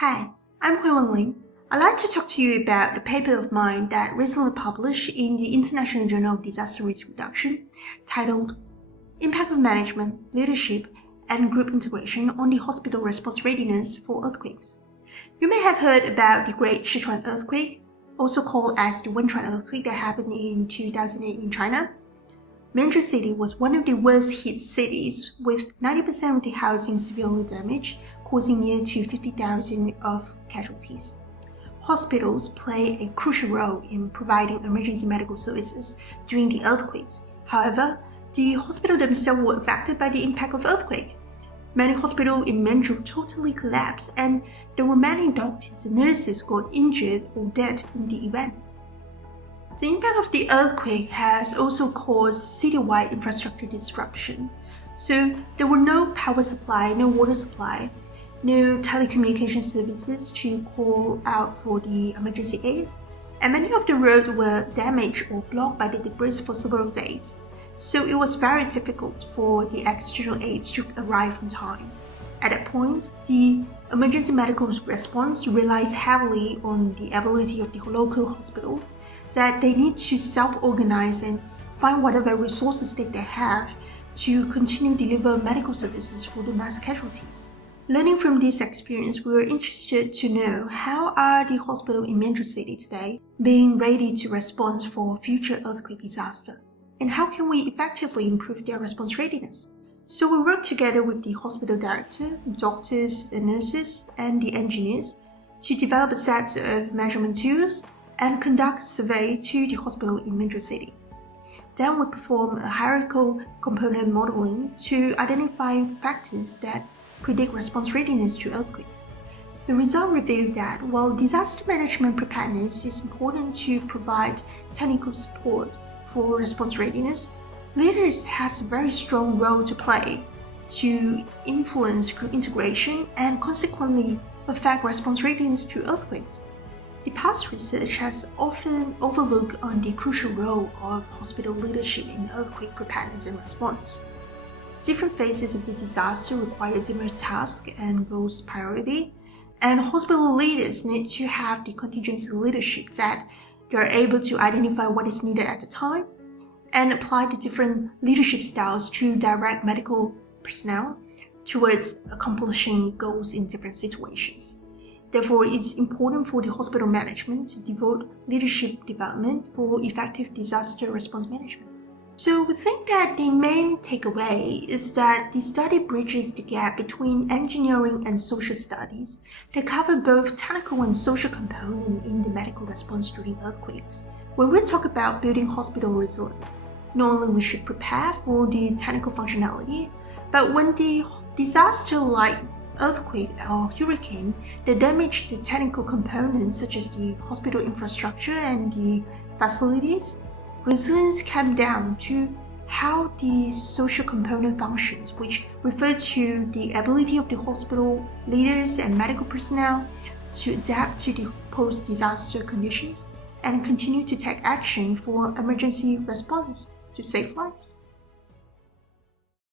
Hi, I'm Huiwen Lin. I'd like to talk to you about a paper of mine that recently published in the International Journal of Disaster Risk Reduction titled Impact of Management, Leadership, and Group Integration on the Hospital Response Readiness for Earthquakes. You may have heard about the Great Sichuan earthquake, also called as the Wenchuan earthquake that happened in 2008 in China. Menzhou City was one of the worst hit cities, with 90% of the housing severely damaged, causing near to 50,000 of casualties. Hospitals play a crucial role in providing emergency medical services during the earthquakes. However, the hospitals themselves were affected by the impact of earthquake. Many hospitals in Menzhou totally collapsed, and there were many doctors and nurses got injured or dead in the event. The impact of the earthquake has also caused citywide infrastructure disruption. So there were no power supply, no water supply, no telecommunication services to call out for the emergency aid, and many of the roads were damaged or blocked by the debris for several days. So it was very difficult for the external aid to arrive in time. At that point, the emergency medical response relies heavily on the ability of the local hospital, that they need to self-organize and find whatever resources that they have to continue to deliver medical services for the mass casualties. Learning from this experience, we were interested to know how are the hospitals in Menzhou City today being ready to respond for future earthquake disaster, and how can we effectively improve their response readiness. So we worked together with the hospital director, doctors and nurses, and the engineers to develop a set of measurement tools and conduct a survey to the hospital in Menzhou City. Then we perform a hierarchical component modeling to identify factors that predict response readiness to earthquakes. The result revealed that while disaster management preparedness is important to provide technical support for response readiness, leaders has a very strong role to play to influence group integration and consequently affect response readiness to earthquakes. The past research has often overlooked on the crucial role of hospital leadership in earthquake preparedness and response. Different phases of the disaster require different tasks and roles priority, and hospital leaders need to have the contingency leadership that they are able to identify what is needed at the time and apply the different leadership styles to direct medical personnel towards accomplishing goals in different situations. Therefore, it's important for the hospital management to devote leadership development for effective disaster response management. So we think that the main takeaway is that the study bridges the gap between engineering and social studies that cover both technical and social components in the medical response during earthquakes. When we talk about building hospital resilience, not only we should prepare for the technical functionality, but when the disaster like earthquake or hurricane that damage the technical components such as the hospital infrastructure and the facilities, resilience comes down to how the social component functions, which refer to the ability of the hospital leaders and medical personnel to adapt to the post-disaster conditions and continue to take action for emergency response to save lives.